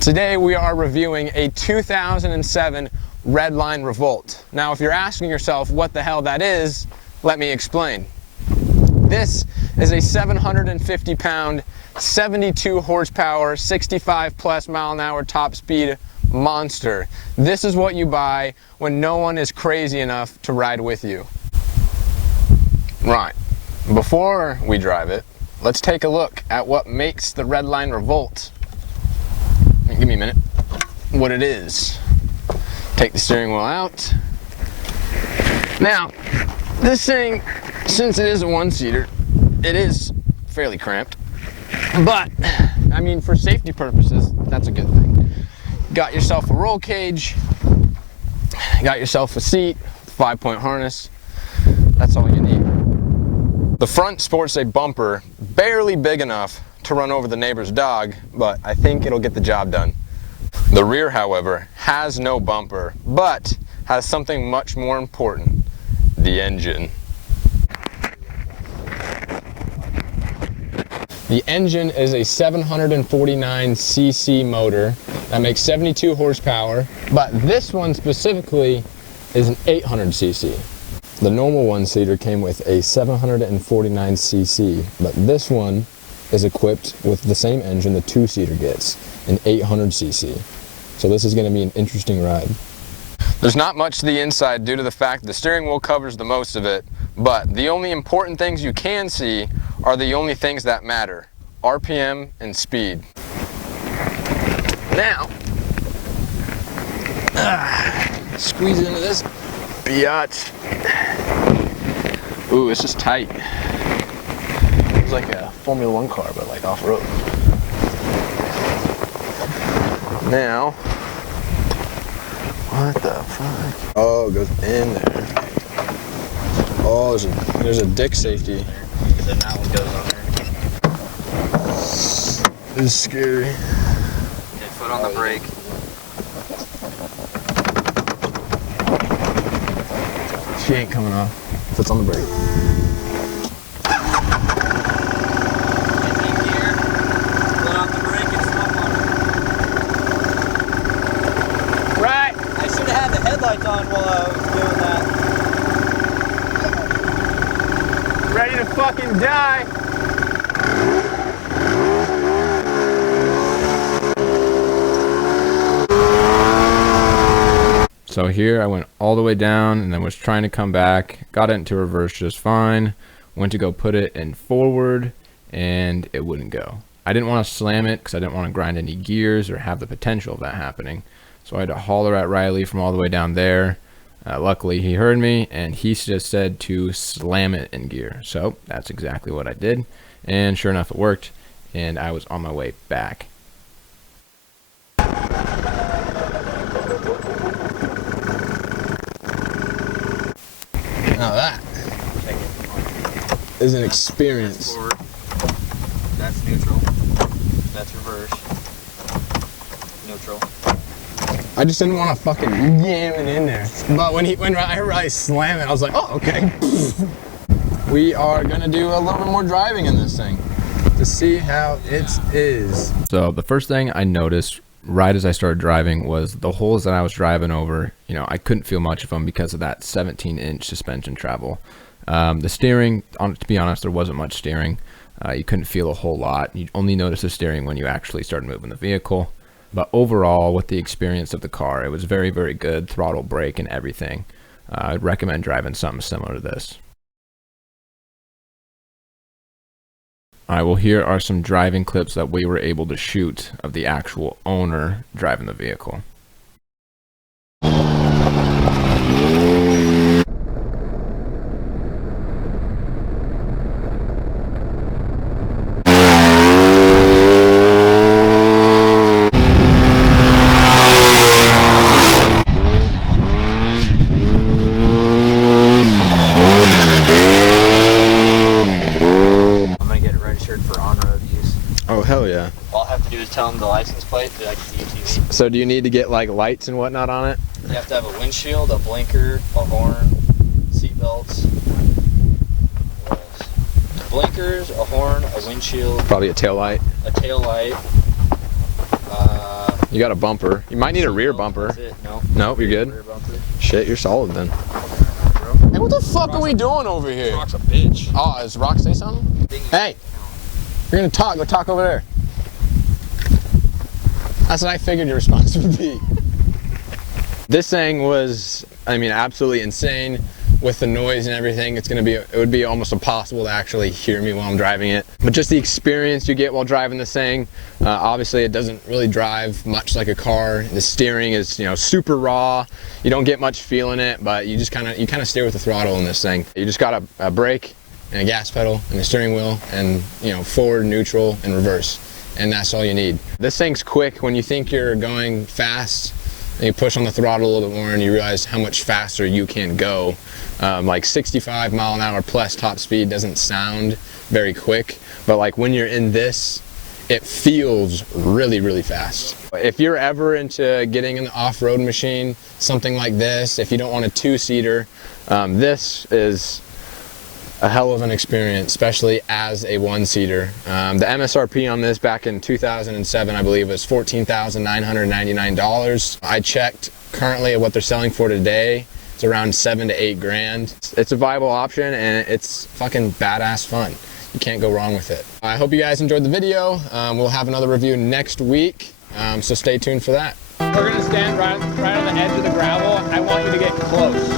Today we are reviewing a 2007 Redline Revolt. Now if you're asking yourself what the hell that is, let me explain. This is a 750-pound, 72 horsepower, 65 plus mile an hour top speed monster. This is what you buy when no one is crazy enough to ride with you. Right, before we drive it, let's take a look at what makes the Redline Revolt. Give me a minute. What it is. Take the steering wheel out. Now, this thing, since it is a one-seater, it is fairly cramped. But, I mean, for safety purposes, that's a good thing. Got yourself a roll cage. Got yourself a seat, 5-point harness. That's all you need. The front sports a bumper barely big enough to run over the neighbor's dog, but I think it'll get the job done. The rear, however, has no bumper, but has something much more important, the engine. The engine is a 749cc motor that makes 72 horsepower, but this one specifically is an 800cc. The normal one-seater came with a 749cc, but this one is equipped with the same engine the two-seater gets, an 800cc. So this is going to be an interesting ride. There's not much to the inside due to the fact the steering wheel covers the most of it, but the only important things you can see are the only things that matter, RPM and speed. Now, squeeze into this biatch. Ooh, it's just tight. It's like a Formula 1 car, but like off-road. Now, what the fuck? Oh, it goes in there. Oh, there's a dick safety. Then that one goes on there. This is scary. Okay, foot on the brake. She ain't coming off. Foot's on the brake. Headlights on while I was doing that. Ready to fucking die. So here I went all the way down and then was trying to come back, got it into reverse just fine, went to go put it in forward and it wouldn't go. I didn't want to slam it because I didn't want to grind any gears or have the potential of that happening. So I had to holler at Riley from all the way down there. Luckily he heard me and he just said to slam it in gear. So that's exactly what I did. And sure enough, it worked. And I was on my way back. Now that is an experience. That's forward. That's neutral. That's reverse. Neutral. I just didn't want to fucking jam it in there. But when I heard Riley slam it, I was like, oh, okay. We are gonna do a little bit more driving in this thing to see how it is. So the first thing I noticed right as I started driving was the holes that I was driving over. You know, I couldn't feel much of them because of that 17-inch suspension travel. The steering, to be honest, there wasn't much steering. You couldn't feel a whole lot. You only notice the steering when you actually started moving the vehicle. But overall, with the experience of the car, it was very, very good. Throttle, brake, and everything. I'd recommend driving something similar to this. All right, well, here are some driving clips that we were able to shoot of the actual owner driving the vehicle. Oh, hell yeah. All I have to do is tell them the license plate that I can UTV. So do you need to get like lights and whatnot on it? You have to have a windshield, a blinker, a horn, seat belts. Blinkers, a horn, a windshield. Probably a tail light. A tail light. You got a bumper. You might need a rear bumper. That's it. No. Nope, you're good. Rear bumper. Shit, you're solid then. Hey, what the fuck are we doing over here? Rock's a bitch. Oh, does Rock say something? Hey, you're gonna talk. Go talk over there. That's what I figured your response would be. This thing was, I mean, absolutely insane. With the noise and everything, it would be almost impossible to actually hear me while I'm driving it. But just the experience you get while driving this thing, obviously it doesn't really drive much like a car. The steering is, you know, super raw. You don't get much feel in it, but you kind of steer with the throttle in this thing. You just got a brake and a gas pedal and a steering wheel and, you know, forward, neutral, and reverse. And that's all you need. This thing's quick. When you think you're going fast, and you push on the throttle a little bit more and you realize how much faster you can go. Like 65 mile an hour plus top speed doesn't sound very quick, but like when you're in this, it feels really, really fast. If you're ever into getting an off-road machine, something like this, if you don't want a two-seater, this is a hell of an experience, especially as a one-seater. The MSRP on this back in 2007, I believe, was $14,999. I checked currently at what they're selling for today. It's around 7 to 8 grand. It's a viable option and it's fucking badass fun. You can't go wrong with it. I hope you guys enjoyed the video. We'll have another review next week, so stay tuned for that. We're gonna stand right on the edge of the gravel. I want you to get close.